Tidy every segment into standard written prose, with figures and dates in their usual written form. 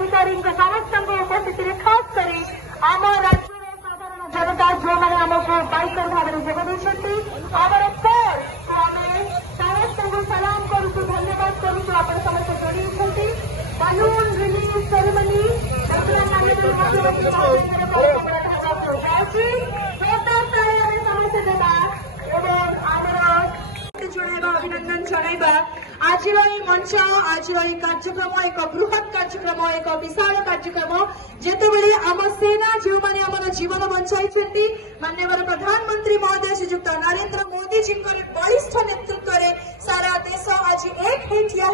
अधिकारी समस्त उपस्थित खास कर आम राज्य साधारण जनता जो मैंने आमको बाइकर भाव में जोगदी आम कोर्ट आम समस्त को सलाम करूँ धन्यवाद करूँ आप समस्त जोड़ी बलून रिलीज सेरेमनी समस्त देवा अभिनंदन जनाइबा आज मंच आज कार्यक्रम एक बृहत कार्यक्रम एक विशाल कार्यक्रम जितेबले आम सेना जो मैंने आम जीवन बचाई माननीय प्रधानमंत्री महोदय श्रीजुक्त नरेंद्र मोदी जी बलिष्ठ नेतृत्व में सारा देश आज एक ही ठिया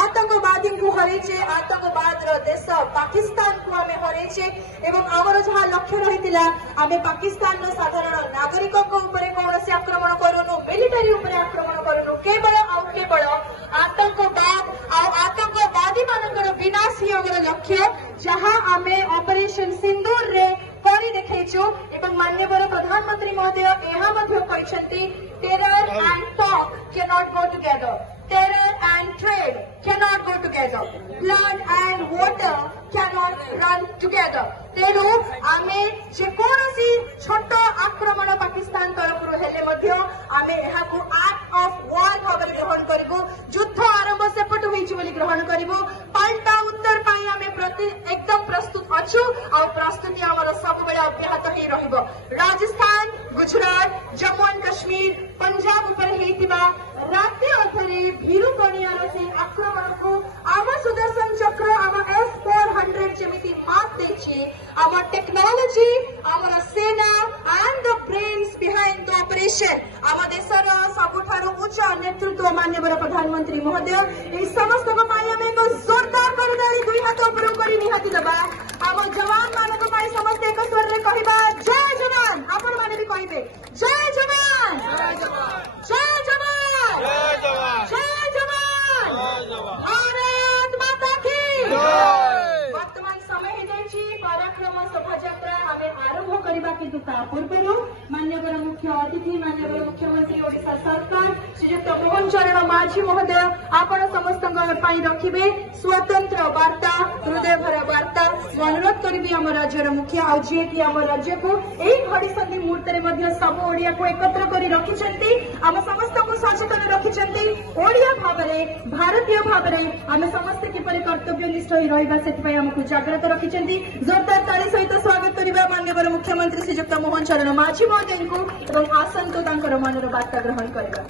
आतंकवादी को हरइचे आतंकवाद देश पाकिस्तान को आम हरइचे एवं आमर जहाँ लक्ष्य रही आम पाकिस्तान साधारण नागरिक कौन आक्रमण करूनु मिलिटारी आक्रमण करूनु केवल केवल आतंकवाद आतंकवादी मानकर विनाश ही आम लक्ष्य जहाँ आम ऑपरेशन सिंदूर रे कर देखु एवं माननीय प्रधानमंत्री महोदय यह terror and talk can not go together terror and trade can not go together blood and water can not run together तेणु आम जेकोसी छोट आक्रमण पाकिस्तान तरफ आम एक्ट ऑफ वार भाव ग्रहण करूँ युद्ध आरंभ सेपटू ग्रहण करूँ पाल्टा उत्तर आम एकदम प्रस्तुत अच्छु आ प्रस्तुति आम सब अब्याहत ही राजस्थान गुजरात जम्मू एंड कश्मीर पंजाब राति अधरे भीरु कणियार से आक्रमण को आम सुदर्शन चक्र आम F400 जमी मात देछि आम टेक्नोलॉजी आम सेना and the brains behind the operation आम देशर सबुठारु उच्च नेतृत्व माननीय प्रधानमंत्री महोदय यह समस्त आम एक जोरदार करदारी दुई हाथ ऊपर कर निहाती दबा आम जवान मानक समस्त एक स्वर में कहवा जय जवान आपण माने भी कहिबे जय जवान जय जवान जय जवान भारत माता की वर्तमान समय पराक्रम शोभायात्रा आम आरंभ करवा किंतु पूर्व माननीय मुख्य अतिथि माननीय मुख्यमंत्री ओडिशा सरकार श्रीजुक्त मोहन चरण माझी महोदय आपण समस्त रखिए स्वतंत्र वार्ता हृदय भर वार्ता अनुरोध करी आम राज्यर मुखिया जी आम राज्य को यही घड़ी संधि मुहूर्त में सब ओडिया को एकत्र कर रखिंट आम समस्त को सचेतन रखिंट ओडिया भाव में भारतीय भाव में आम समस्त किपर कर्तव्यनिष्ठ रहा से आमको जागृत रखिंट जोरदार ताली सहित स्वागत करवा माननीय मुख्यमंत्री श्रीजुक्त मोहन चरण माझी महोदय को आसंतु मनर वार्ता ग्रहण करवा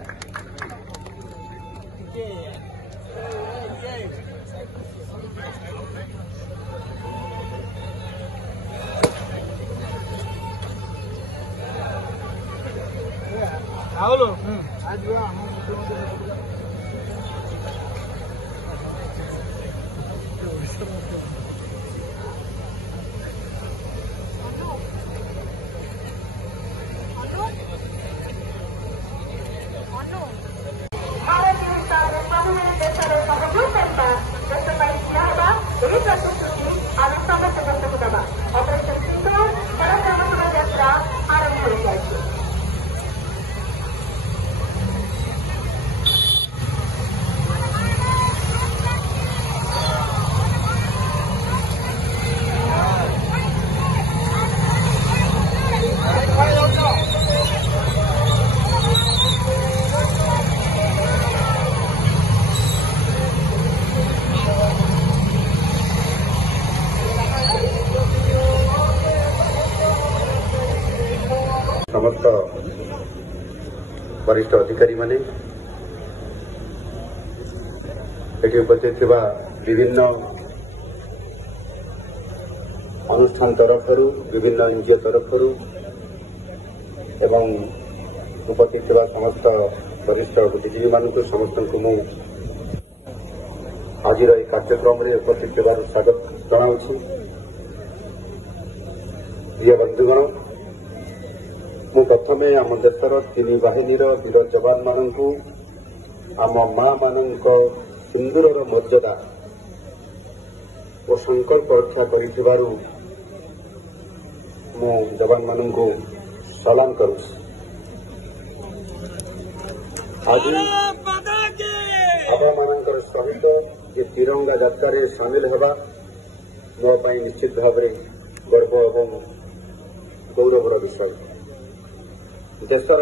ऑपरेशन सिंदूर पराक्रम शोभायात्रा आरंभ हो जाए समस्त वरिष्ठ अधिकारी माने उपस्थित विभिन्न अनुष्ठान तरफ विभिन्न एनजीओ तरफ एवं उपस्थित समस्त वरिष्ठ बुद्धिजीवी मानक समस्त को आज कार्यक्रम में उपस्थित स्वागत जनाऊँ। प्रिय बंधुगण मु प्रथमे आम देशर तीन बाहिनी वीर जवान मानक आम मां मानक सिंदूर मर्यादा और संकल्प रक्षा कर जवान मानक सलाम करूँ। आज आप मान सहित ये तिरंगा यात्रा सामिल होगा ମୋ ପାଇଁ ନିଶ୍ଚିତ ଭାବରେ ଗର୍ବ ଏବଂ ଗୌରବର ବିଷୟ। ଦେଶର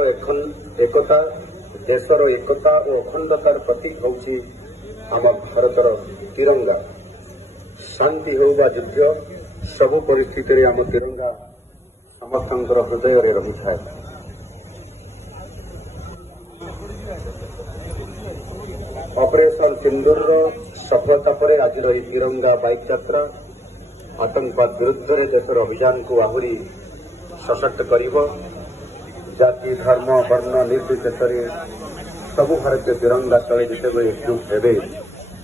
ଏକତା ଓ ଅଖଣ୍ଡତାର ପ୍ରତୀକ ହେଉଛି ଆମ ଭାରତର ତିରଙ୍ଗା। ଶାନ୍ତି ହେଉ ବା ଯୁଦ୍ଧ, ସବୁ ପରିସ୍ଥିତିରେ ଆମ ତିରଙ୍ଗା ସମସ୍ତଙ୍କର ହୃଦୟରେ ରହିଥାଏ। ଅପରେସନ ସିନ୍ଦୁରର ସଫଳତା ପରେ ଆଜିର ଏହି ତିରଙ୍ଗା ବାଇକ୍ ଯାତ୍ରା ଆତଙ୍କବାଦ ବିରୁଦ୍ଧରେ ଦେଶର ଅଭିଯାନକୁ ଆହୁରି ସଶକ୍ତ କରିବ। ଜାତି, ଧର୍ମ, ବର୍ଣ୍ଣ ନିର୍ବିଶେଷରେ ସବୁ ଭାରତୀୟ ତିରଙ୍ଗା ତଳେ ଯେତେବେଳେ ଏକଜୁଟ ହେବେ,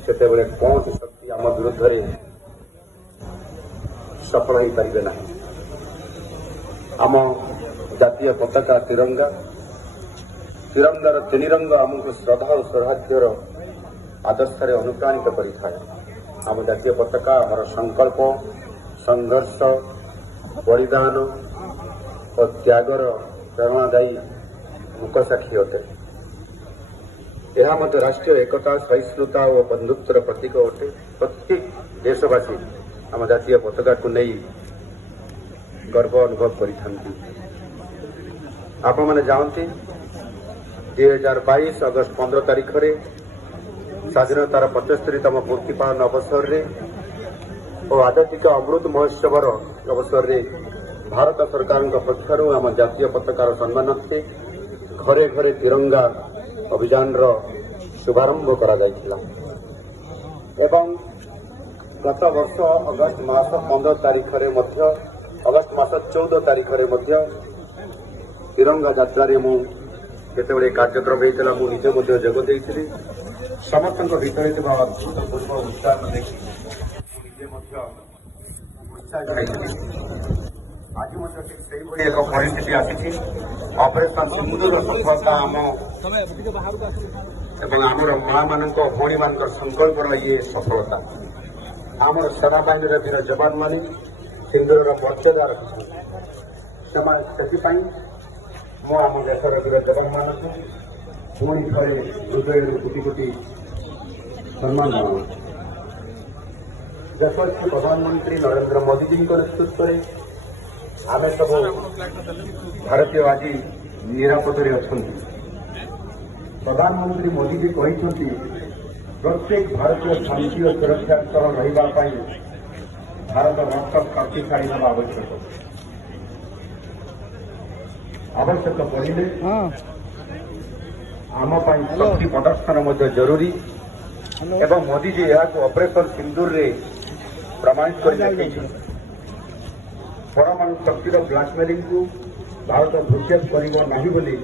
ସେତେବେଳେ କୌଣସି ଶକ୍ତି ଆମ ବିରୁଦ୍ଧରେ ସଫଳ ହୋଇପାରିବେ ନାହିଁ। ଆମ ଜାତୀୟ ପତାକା ତିରଙ୍ଗାର ତିନି ରଙ୍ଗ ଆମକୁ ଶ୍ରଦ୍ଧା ଓ ସୌଭାଗ୍ୟର ଆଦର୍ଶରେ ଅନୁପ୍ରାଣିତ କରିଥାଏ। ଆମ ଜାତୀୟ ପତାକା ଆମର ସଂକଳ୍ପ, ସଂଘର୍ଷ, ବଳିଦାନ ଓ ତ୍ୟାଗର ପ୍ରେରଣାଦାୟୀ ମୂକସାକ୍ଷୀ ଅଟେ। ଏହା ମଧ୍ୟ ରାଷ୍ଟ୍ରୀୟ ଏକତା, ସହିଷ୍ଣୁତା ଓ ବନ୍ଧୁତ୍ୱର ପ୍ରତୀକ ଅଟେ। ପ୍ରତ୍ୟେକ ଦେଶବାସୀ ଆମ ଜାତୀୟ ପତାକାକୁ ନେଇ ଗର୍ବ ଅନୁଭବ କରିଥାନ୍ତି। ଆପଣମାନେ ଜାଣନ୍ତି 2022 ଅଗଷ୍ଟ 15 ତାରିଖରେ ସ୍ୱାଧୀନତାର 75ତମ ପୂର୍ତ୍ତି ପାଳନ ଅବସରରେ ଓ ଆଜାଦୀ କା ଅମୃତ ମହୋତ୍ସବର ଅବସରରେ ଭାରତ ସରକାରଙ୍କ ପକ୍ଷରୁ ଆମ ଜାତୀୟ ପତାକାର ସମ୍ମାନାର୍ଥେ ଘରେ ଘରେ ତିରଙ୍ଗା ଅଭିଯାନର ଶୁଭାରମ୍ଭ କରାଯାଇଥିଲା ଏବଂ ଗତ ବର୍ଷ ଅଗଷ୍ଟ ମାସ 14 ତାରିଖରେ ମଧ୍ୟ ତିରଙ୍ଗା ଯାତ୍ରାରେ ମୁଁ ଯେତେବେଳେ କାର୍ଯ୍ୟକ୍ରମ ହୋଇଥିଲା ମୁଁ ନିଜେ ମଧ୍ୟ ଯୋଗ ଦେଇଥିଲି। ସମସ୍ତଙ୍କ ଭିତରେ ଥିବା ଅଭୂତପୂର୍ବ ଉତ୍ସାହ ଦେଖି ମୁଁ ନିଜେ ମଧ୍ୟ ଉତ୍ସାହିତ ହୋଇଥିଲି। ଆଜି ମଧ୍ୟ ଠିକ୍ ସେହିଭଳି ଏକ ପରିସ୍ଥିତି ଆସିଛି। ଅପରେସନ ସିନ୍ଦୁରର ସଫଳତା ଏବଂ ଆମର ମା'ମାନଙ୍କ ଭଉଣୀମାନଙ୍କର ସଂକଳ୍ପର ଇଏ ସଫଳତା। ଆମର ସେନାବାହିନୀର ବୀର ଯବାନମାନେ ସିନ୍ଦୁରର ମର୍ଯ୍ୟାଦା ରଖିଛନ୍ତି। ସେଥିପାଇଁ ମୁଁ ଆମ ଦେଶର ବୀର ଯବାନମାନଙ୍କୁ ପୁଣି ଥରେ ହୃଦୟରୁ କୋଟି କୋଟି ସମ୍ମାନ ଜଣାଉଛି। ଯଶସ୍ୱୀ ପ୍ରଧାନମନ୍ତ୍ରୀ ନରେନ୍ଦ୍ର ମୋଦିଜୀଙ୍କ ନେତୃତ୍ୱରେ ଆମେ ସବୁ ଭାରତୀୟ ଆଜି ନିରାପଦରେ ଅଛନ୍ତି। ପ୍ରଧାନମନ୍ତ୍ରୀ ମୋଦିଜୀ କହିଛନ୍ତି ପ୍ରତ୍ୟେକ ଭାରତୀୟ ଶାନ୍ତି ଓ ସୁରକ୍ଷା ସହ ରହିବା ପାଇଁ ଭାରତ ରାଷ୍ଟ୍ର ଶକ୍ତିଶାଳୀ ହେବା ଆବଶ୍ୟକ ପଡ଼ିଲେ ଆମ ପାଇଁ ଶକ୍ତି ପ୍ରଦର୍ଶନ ମଧ୍ୟ ଜରୁରୀ ଏବଂ ମୋଦିଜୀ ଏହାକୁ ଅପରେସନ ସିନ୍ଦୁରରେ ପ୍ରମାଣିତ କରି ଦେଖାଇଛନ୍ତି। ପରମାଣୁ ଶକ୍ତିର ବ୍ଲାକମେଲିଂକୁ ଭାରତ ଭୃକ୍ଷେପ କରିବ ନାହିଁ ବୋଲି